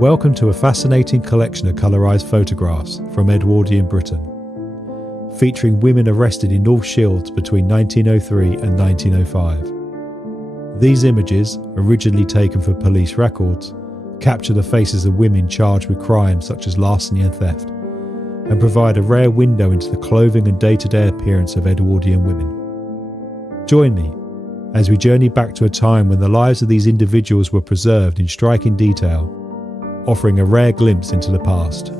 Welcome to a fascinating collection of colorised photographs from Edwardian Britain, featuring women arrested in North Shields between 1903 and 1905. These images, originally taken for police records, capture the faces of women charged with crimes such as larceny and theft, and provide a rare window into the clothing and day-to-day appearance of Edwardian women. Join me as we journey back to a time when the lives of these individuals were preserved in striking detail, offering a rare glimpse into the past.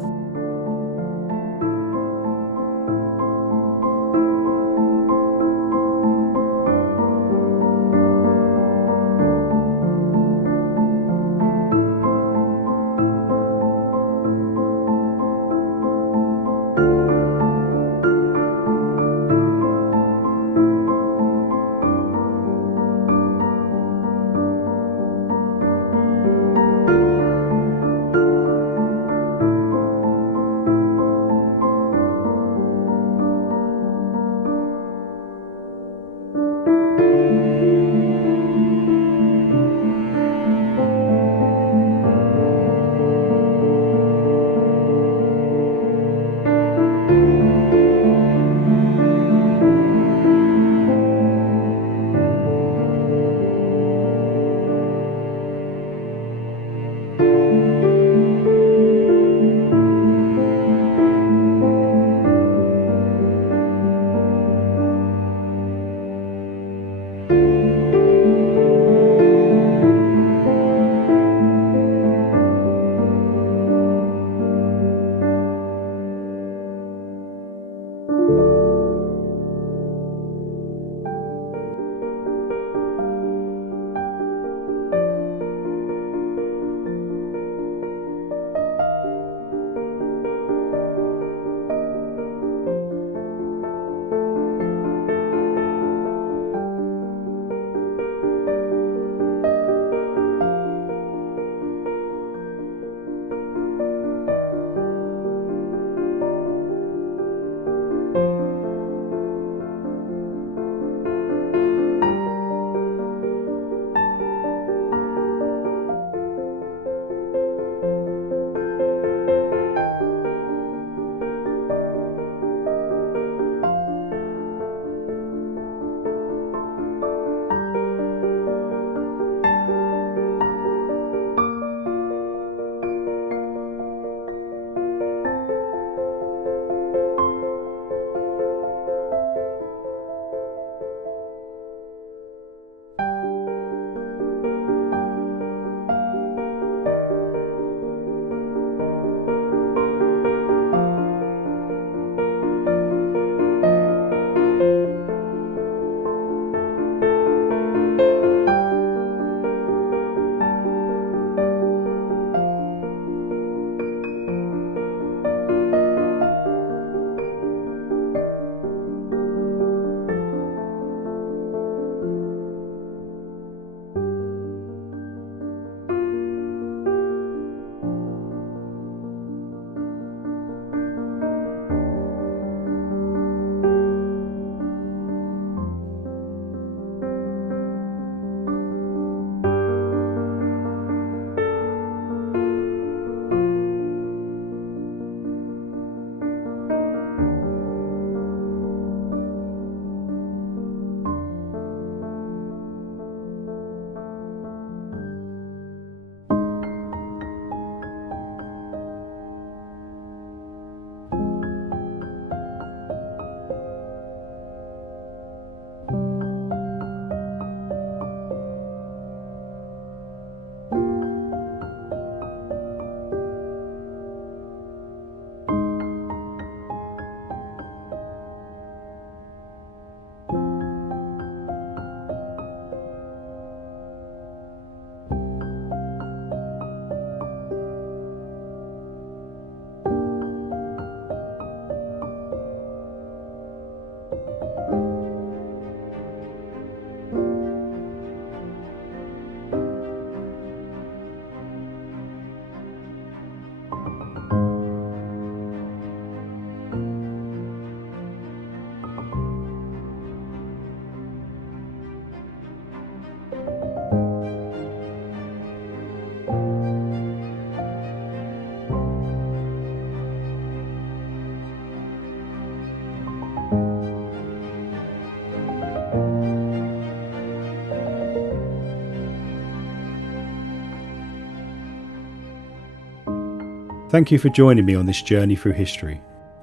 Thank you for joining me on this journey through history.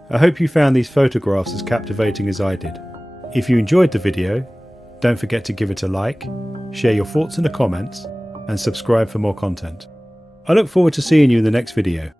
I hope you found these photographs as captivating as I did. If you enjoyed the video, don't forget to give it a like, share your thoughts in the comments, and subscribe for more content. I look forward to seeing you in the next video.